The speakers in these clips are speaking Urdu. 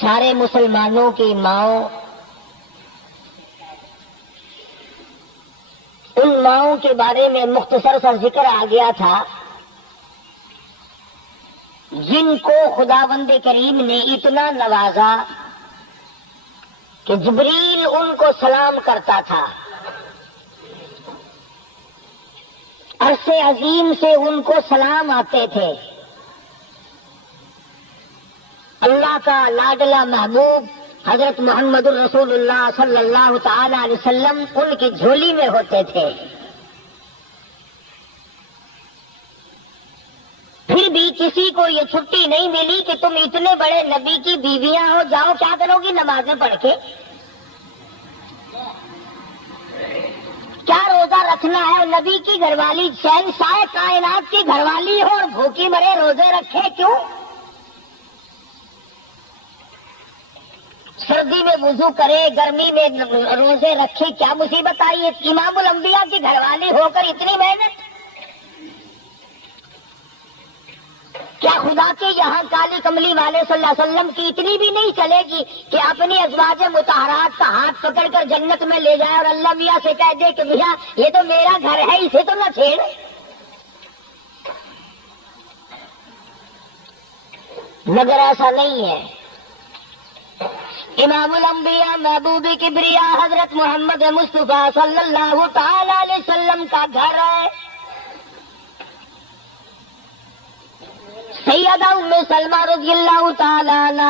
سارے مسلمانوں کی ماؤں، ان ماؤں کے بارے میں مختصر سا ذکر آ گیا تھا جن کو خداوند کریم نے اتنا نوازا کہ جبریل ان کو سلام کرتا تھا، عرش عظیم سے ان کو سلام آتے تھے۔ اللہ کا لاڈلا محبوب حضرت محمد الرسول اللہ صلی اللہ تعالی علیہ وسلم ان کی جھولی میں ہوتے تھے۔ پھر بھی کسی کو یہ چھٹی نہیں ملی کہ تم اتنے بڑے نبی کی بیویاں ہو، جاؤ کیا کرو گی نمازیں پڑھ کے؟ کیا روزہ رکھنا ہے؟ نبی کی گھر والی شہنشاہ کائنات کی گھر والی ہو اور بھوکی مرے روزے رکھے کیوں؟ سردی میں وضو کرے، گرمی میں روزے رکھے، کیا مصیبت آئی؟ امام الانبیاء کی گھر والی ہو کر اتنی محنت؟ کیا خدا کے یہاں کالی کملی والے صلی اللہ علیہ وسلم کی اتنی بھی نہیں چلے گی کہ اپنی ازواج مطہرات کا ہاتھ پکڑ کر جنت میں لے جائے اور اللہ میاں سے کہہ دے کہ میاں یہ تو میرا گھر ہے، اسے تو نہ چھیڑ؟ مگر ایسا نہیں ہے۔ امام الانبیاء محبوب کبریا حضرت محمد مصطفیٰ صلی اللہ تعالی علیہ وسلم کا گھر ہے۔ سیدہ ام سلمہ رضی اللہ تعالیٰ عنہ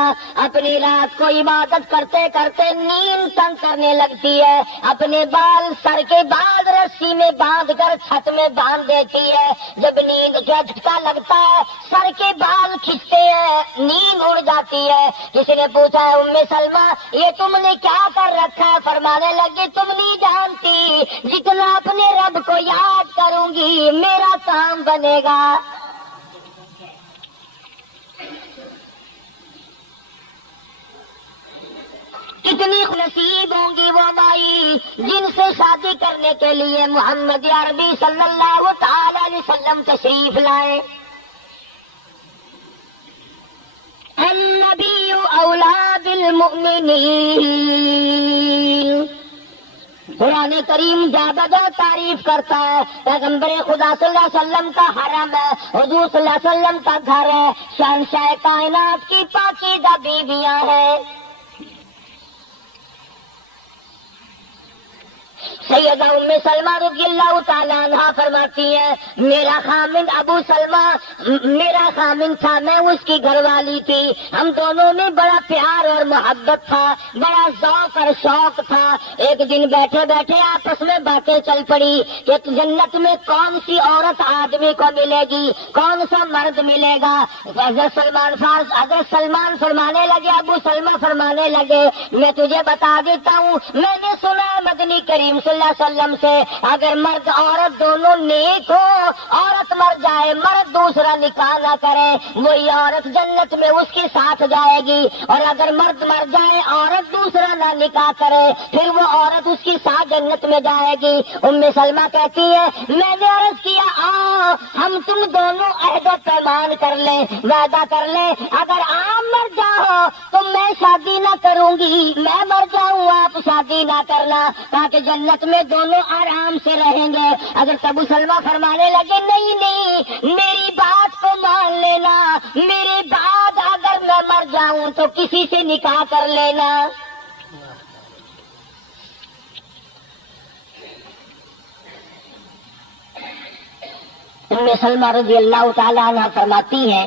اپنی رات کو عبادت کرتے کرتے نیند تنگ کرنے لگتی ہے، اپنے بال سر کے بعد رسی میں باندھ کر چھت میں باندھ دیتی ہے۔ جب نیند کا جھٹکا لگتا ہے سر کے بال کھنچتے ہیں، نیند اڑ جاتی ہے۔ کسی نے پوچھا ہے ام سلمہ یہ تم نے کیا کر رکھا ہے؟ فرمانے لگے تم نہیں جانتی، جتنا اپنے رب کو یاد کروں گی میرا کام بنے گا۔ کتنی نصیب ہوں گی وہ مائی جن سے شادی کرنے کے لیے محمد عربی صلی اللہ تعالی علیہ وسلم تشریف لائے۔ النبی اولی بالمؤمنین، قرآن کریم جا بجا تعریف کرتا ہے پیغمبر خدا صلی اللہ علیہ وسلم کا حرم ہے، حضور صلی اللہ علیہ وسلم کا گھر ہے، شہنشاہ کائنات کی پاکیزہ بیویاں ہیں۔ سیدہ ام سلمہ رضی اللہ تعالیٰ عنہ فرماتی ہے میرا خامند ابو سلمہ میرا خامند تھا، میں اس کی گھر والی تھی، ہم دونوں میں بڑا پیار اور محبت تھا، بڑا ذوق اور شوق تھا۔ ایک دن بیٹھے بیٹھے آپس میں باتیں چل پڑی کہ جنت میں کون سی عورت آدمی کو ملے گی، کون سا مرد ملے گا۔ حضرت سلمان فرمانے لگے، ابو سلمہ فرمانے لگے میں تجھے بتا دیتا ہوں، میں نے سنا ہے مدنی کریم صلی اللہ علیہ وسلم سے اگر مرد عورت دونوں نیک ہو، عورت مر جائے مرد دوسرا نکاح نہ کرے، وہی عورت جنت میں اس کے ساتھ جائے گی، اور اگر مرد مر جائے عورت دوسرا نہ نکاح کرے پھر وہ عورت اس کے ساتھ جنت میں جائے گی۔ ام سلمہ کہتی ہے میں نے عرض کیا ہم تم دونوں عہد و پیمان کر لیں، وعدہ کر لیں، اگر آپ مر جاؤ تو میں شادی نہ کروں گی، میں مر جاؤں آپ شادی نہ کرنا تاکہ جنت میں دونوں آرام سے رہیں گے۔ اگر ابو سلمہ فرمانے لگے نہیں نہیں میری بات کو مان لینا، میرے بعد اگر میں مر جاؤں تو کسی سے نکاح کر لینا۔ ام سلمہ رضی اللہ تعالیٰ عنہ فرماتی ہیں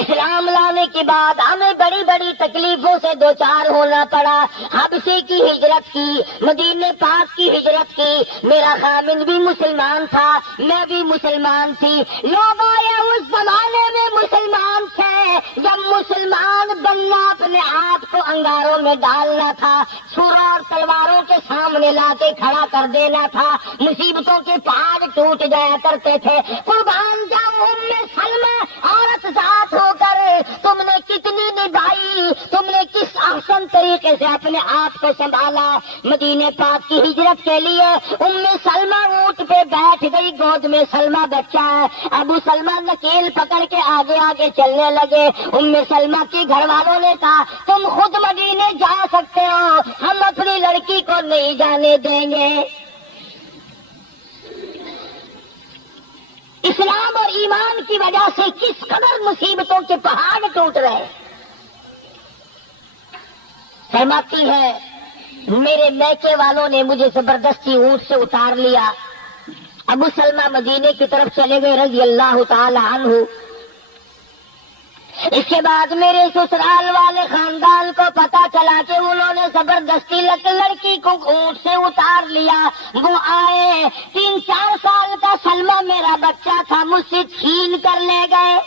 اسلام لانے کے بعد ہمیں بڑی بڑی تکلیفوں سے دوچار ہونا پڑا، حبشے کی ہجرت کی، مدینے پاک کی ہجرت کی، میرا خامند بھی مسلمان تھا، میں بھی مسلمان تھی، لوگ آئے اس زمانے میں مسلمان تھے جب مسلمان بننا اپنے آپ کو انگاروں میں ڈالنا تھا، چھرا اور تلواروں کے سامنے لا کے کھڑا کر دینا تھا، مصیبتوں کے پہاڑ ٹوٹ جایا کرتے تھے۔ قربان جاؤں ام سلمہ عورت ذات ہو کر تم نے کتنی نبھائی، تم نے کس احسن طریقے سے اپنے آپ کو سنبھالا مدینے پاک کی ہجرت کے لیے۔ سلمہ اونٹ پہ بیٹھ گئی، گود میں سلمہ بچہ ہے، ابو سلمہ نکیل پکڑ کے آگے آگے چلنے لگے۔ سلمہ کے گھر والوں نے کہا تم خود مدینے جا سکتے ہو، ہم اپنی لڑکی کو نہیں جانے دیں گے۔ اسلام اور ایمان کی وجہ سے کس قدر مصیبتوں کے پہاڑ ٹوٹ رہے۔ فرماتی ہے میرے میکے والوں نے مجھے زبردستی اونٹ سے اتار لیا۔ ابو سلمہ مدینے کی طرف چلے گئے رضی اللہ تعالی عنہ۔ اس کے بعد میرے سسرال والے خاندان کو پتا چلا کہ انہوں نے زبردستی لڑکی کو اونٹ سے اتار لیا۔ وہ آئے، 3-4 سال کا سلمہ میرا بچہ تھا، مجھ سے چھین کر لے گئے۔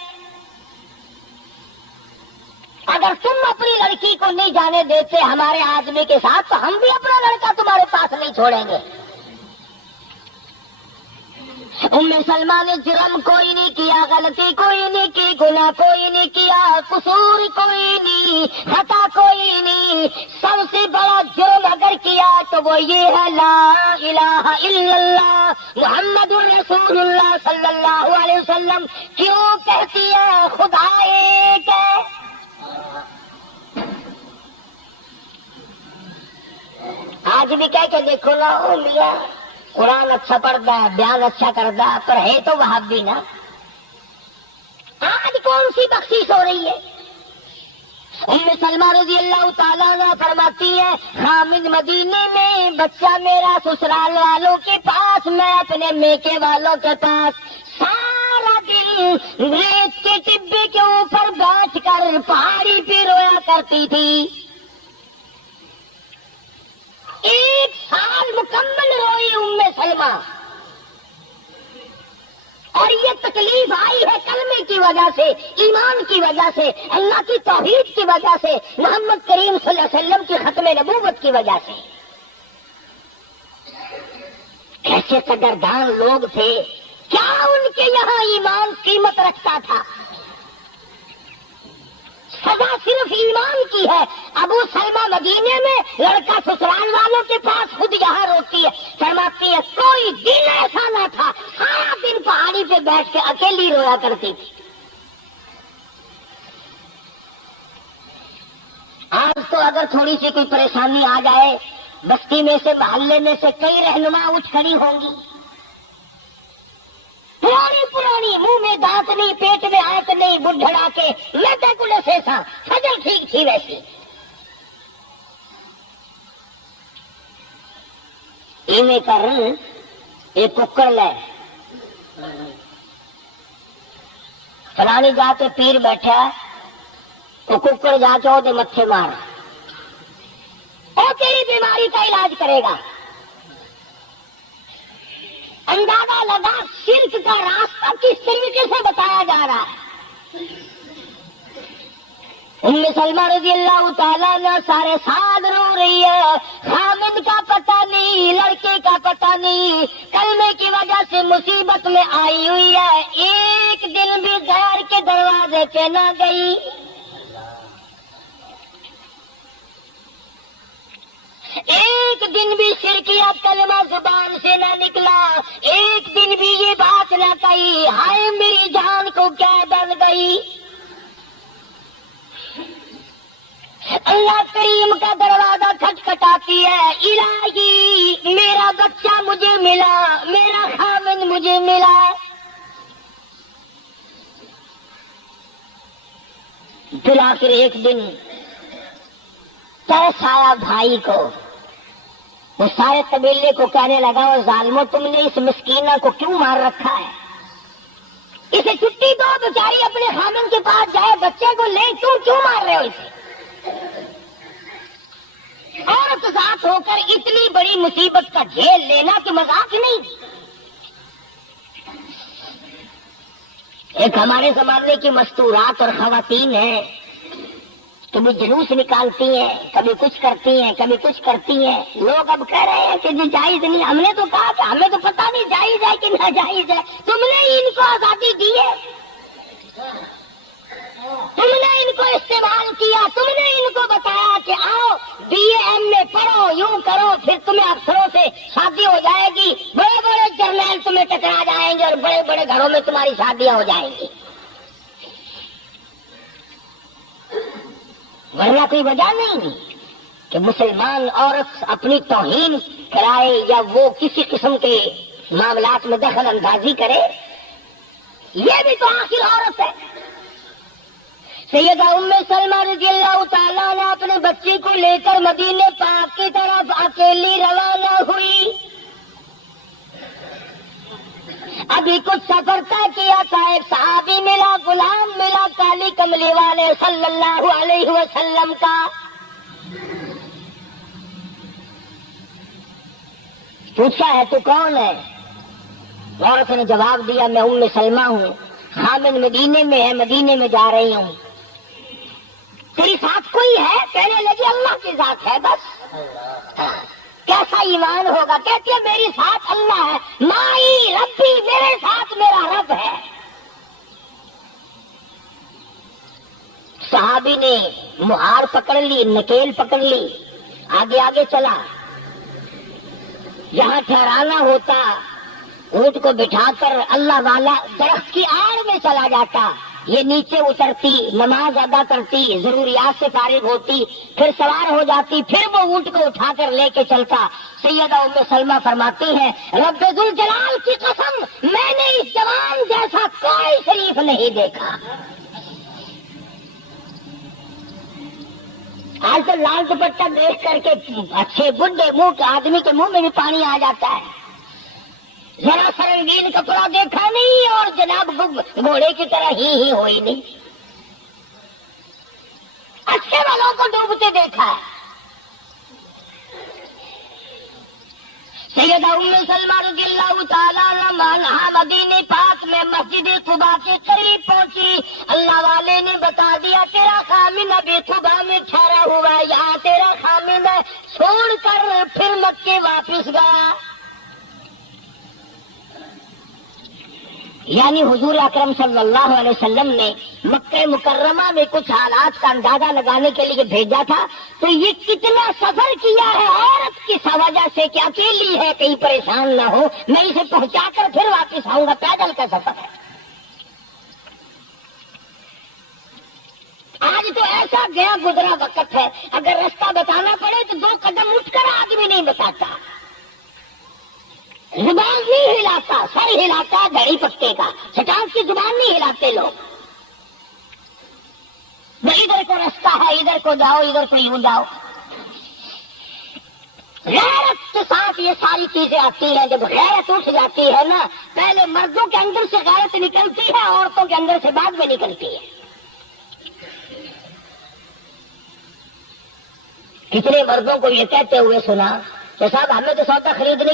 اگر تم اپنی لڑکی کو نہیں جانے دیتے ہمارے آدمی کے ساتھ تو ہم بھی اپنا لڑکا تمہارے پاس نہیں چھوڑیں گے۔ سلمہ نے جرم کوئی نہیں کیا، غلطی کوئی نہیں کی، گناہ کوئی نہیں کیا، قصور کوئی نہیں، خطا کوئی نہیں۔ سب سے بڑا جرم اگر کیا تو وہ یہ ہے لا الہ الا اللہ محمد الرسول اللہ صلی اللہ علیہ وسلم۔ کیوں کہتی ہے خدا ایک ہے؟ آج بھی کہہ کے دیکھو نا، او میاں قرآن اچھا پڑھتا ہے، بیان اچھا کرتا، پر ہے تو وہابی نا۔ آج کون سی بخشش ہو رہی ہے؟ سلمہ رضی اللہ تعالیٰ عنہ فرماتی ہے حامد مدینے میں، بچہ میرا سسرال والوں کے پاس، میں اپنے میکے والوں کے پاس، سارا دن ریت کے ٹبے کے اوپر بیٹھ کر پہاڑی پہ رویا کرتی تھی۔ 1 سال مکمل روئی سلمہ، اور یہ تکلیف آئی ہے کلمے کی وجہ سے، ایمان کی وجہ سے، اللہ کی توحید کی وجہ سے، محمد کریم صلی اللہ علیہ وسلم کی ختم نبوت کی وجہ سے۔ کیسے قدردان لوگ تھے، کیا ان کے یہاں ایمان قیمت رکھتا تھا؟ سزا صرف ایمان کی ہے۔ ابو سلمہ مدینے میں، لڑکا سسرال والوں کے پاس، خود یہاں روتی ہے، فرماتی ہے کوئی دن ایسا نہ تھا، سارا دن پہاڑی پہ بیٹھ کے اکیلی رویا کرتی تھی۔ آج تو اگر تھوڑی سی کوئی پریشانی آ جائے، بستی میں سے، محلے میں سے کئی رہنما اٹھ کھڑی ہوں گی، پرانی منہ میں دانت نہیں، پیٹ میں آیت نہیں، بڑھڑا کے میں کلے سے تھا، سجل ٹھیک تھی ویسی۔ ایویں کر ایک ککڑ لے، فلانی جا کے پیر بیٹھا، وہ ککڑ جا کے وہ متھے مار، وہ تیری بیماری کا علاج کرے گا۔ اندازہ لگا شرک کا راستہ کس طریقے سے بتایا جا رہا ہے۔ سلمہ رضی اللہ تعالیٰ نے سارے سال رو رہی ہے، خامد کا پتہ نہیں، لڑکے کا پتہ نہیں، کلمے کی وجہ سے مصیبت میں آئی ہوئی ہے، ایک دن بھی غیر کے دروازے پہ نہ گئی۔ ایک دن بھی شرکیہ کلمہ زبان سے نہ نکلا، ایک دن بھی یہ بات نہ کہی ہائے میری جان کو کیا بن گئی۔ اللہ کریم کا دروازہ کھٹکھٹاتی ہے، الہی میرا بچہ مجھے ملا، میرا خامد مجھے ملا۔ پھر آخر ایک دن ترس آیا بھائی کو، وہ سارے قبیلے کو کہنے لگا وہ ظالمو تم نے اس مسکینہ کو کیوں مار رکھا ہے؟ اسے چھٹی دو، بیچاری اپنے خامن کے پاس جائے، بچے کو لے، تم کیوں مار رہے ہو اسے؟ عورت ذات ہو کر اتنی بڑی مصیبت کا جھیل لینا کہ مذاق نہیں۔ ایک ہمارے زمانے کی مستورات اور خواتین ہیں، کبھی جلوس نکالتی ہیں، کبھی کچھ کرتی ہیں، کبھی کچھ کرتی ہیں۔ لوگ اب کہہ رہے ہیں کہ جی جائز نہیں، ہم نے تو کہا کہ ہمیں تو پتہ نہیں جائز ہے کہ ناجائز ہے، تم نے ان کو آزادی دی ہے، تم نے ان کو استعمال یوں کرو، پھر تمہیں افسروں سے شادی ہو جائے گی، بڑے بڑے جرنیل تمہیں ٹکرا جائیں گے اور بڑے بڑے گھروں میں تمہاری شادیاں ہو جائیں گی، ورنہ کوئی وجہ نہیں کہ مسلمان عورت اپنی توہین کرائے یا وہ کسی قسم کے معاملات میں دخل اندازی کرے، یہ بھی تو آخر عورت ہے۔ سیدہ ام سلمہ رضی اللہ تعالیٰ نے اپنے بچے کو لے کر مدینے پاک کی طرف اکیلی روانہ ہوئی۔ ابھی کچھ سفر طے کیا تھا، ایک صحابی ملا، غلام ملا کالی کملی والے صلی اللہ علیہ وسلم کا۔ پوچھا ہے تو کون ہے؟ عورت نے جواب دیا میں ام سلمہ ہوں، خامن مدینے میں ہے، مدینے میں جا رہی ہوں۔ تیری ساتھ کوئی ہے؟ کہنے لگی اللہ کی ذات ہے بس۔ کیسا ایمان ہوگا؟ کہتی ہے میری ساتھ اللہ ہے، مائی ربی، میرے ساتھ میرا رب ہے۔ صحابی نے مہار پکڑ لی، نکیل پکڑ لی، آگے آگے چلا۔ جہاں ٹھہرانا ہوتا اونٹ کو بٹھا کر اللہ والا درخت کی آڑ میں چلا جاتا، یہ نیچے اترتی، نماز ادا کرتی، ضروریات سے فارغ ہوتی، پھر سوار ہو جاتی، پھر وہ اونٹ کو اٹھا کر لے کے چلتا۔ سیدہ ام سلمہ فرماتی ہیں رب ذوالجلال کی قسم میں نے اس جوان جیسا کوئی شریف نہیں دیکھا۔ آج تو لال دوپٹہ دیکھ کر کے اچھے بڈھے منہ کے آدمی کے منہ میں بھی پانی آ جاتا ہے، ذرا سا رنگین کپڑا دیکھا نہیں اور جناب گھوڑے کی طرح ہی ہوئی نہیں، اچھے والوں کو ڈوبتے دیکھا ہے۔ سیدہ ام سلمہ رضی اللہ تعالیٰ عنہا مدینے پاک میں مسجد قباء کے قریب پہنچی۔ اللہ والے نے بتا دیا تیرا خامن ابھی قباء میں ٹھہرا ہوا ہے، یہاں تیرا خامن ہے، چھوڑ کر پھر مکے واپس گیا۔ یعنی حضور اکرم صلی اللہ علیہ وسلم نے مکہ مکرمہ میں کچھ حالات کا اندازہ لگانے کے لیے بھیجا تھا، تو یہ کتنا سفر کیا ہے عورت کی وجہ سے کہ اکیلی ہے، کہیں پریشان نہ ہو، میں اسے پہنچا کر پھر واپس آؤں گا، پیدل کا سفر ہے۔ آج تو ایسا گیا گزرا وقت ہے، اگر رستہ بتانا پڑے تو 2 قدم اٹھ کر آدمی نہیں بتاتا، زبان نہیں ہلاتا، سر ہلاتا دھڑی پکے کا، شٹانس کی زبان نہیں ہلاتے لوگ۔ ادھر کو رستہ ہے، ادھر کو جاؤ، ادھر کو یوں جاؤ۔ غیرت کے ساتھ یہ ساری چیزیں آتی ہیں۔ جب غیرت اٹھ جاتی ہے نا، پہلے مردوں کے اندر سے غیرت نکلتی ہے، عورتوں کے اندر سے بعد میں نکلتی ہے۔ کتنے مردوں کو یہ کہتے ہوئے سنا کہ صاحب ہمیں تو سودا خریدنے